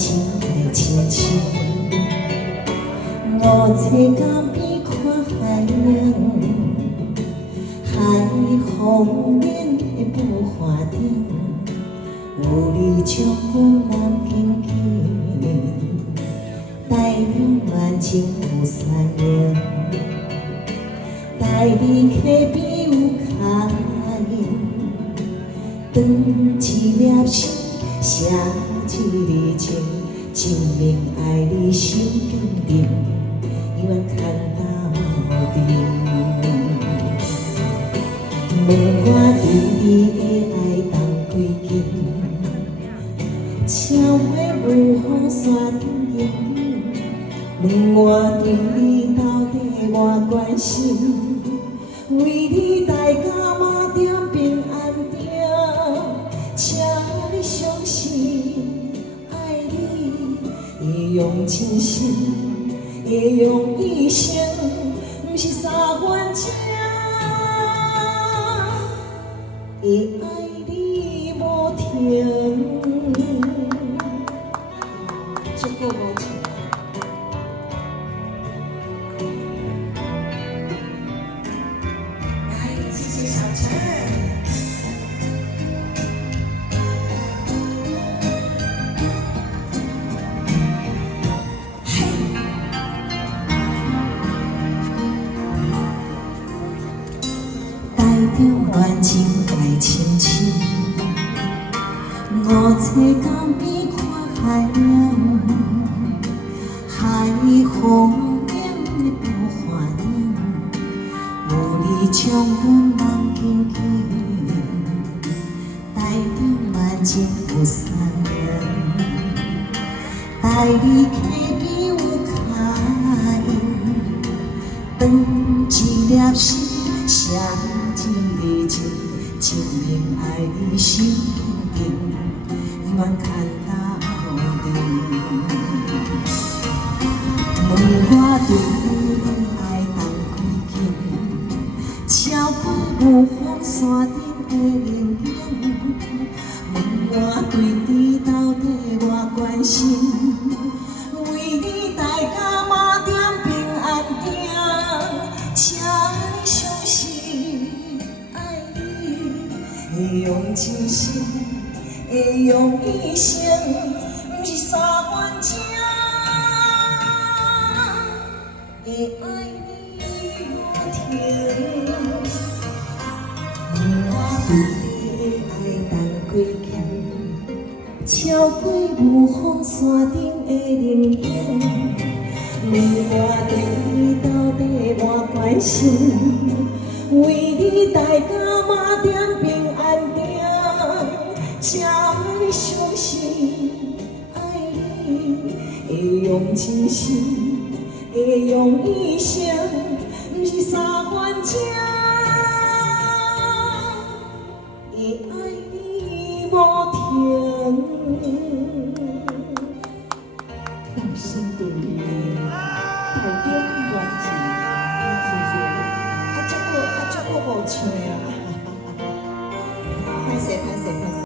情爱亲像五彩江边看海洋，海风面的布花顶，有你将阮人紧紧，带领万情有山岩，带你溪边有脚印，当一粒心写一字情，证明爱你心坚定，永远看到底。问我对你的爱重几斤？超过无风山顶烟雨。问我对你到底偌关心？为你代价嘛点平安定，请你相信，爱你会用真心，会用一生，不是三番情。会爱你无停，足够无停。来，谢谢小陈。带着万情爱亲像五彩江边看海洋，海风顶的布花顶，有你将阮人紧紧，带领万情有山岩，带你溪边有脚印，当一粒心写一字情，证明爱你心坚定，永远看到底。问我对你爱重几斤？超过无风山顶的冷冷。问我对你到底偌关心？为你代价嘛点平安定，请你相信，爱你会用真心，会用一生，不是三番情。会爱你无停，问我对你的爱重几斤？超过无风山顶的冷冷。问我对你到底偌关心？为你代价嘛点平安定，请你相信，爱你会用真心，会用一生，不是三番情。会爱你无停。放心对你，台中原情，谢谢。足够无吹啊！歹势歹势歹势。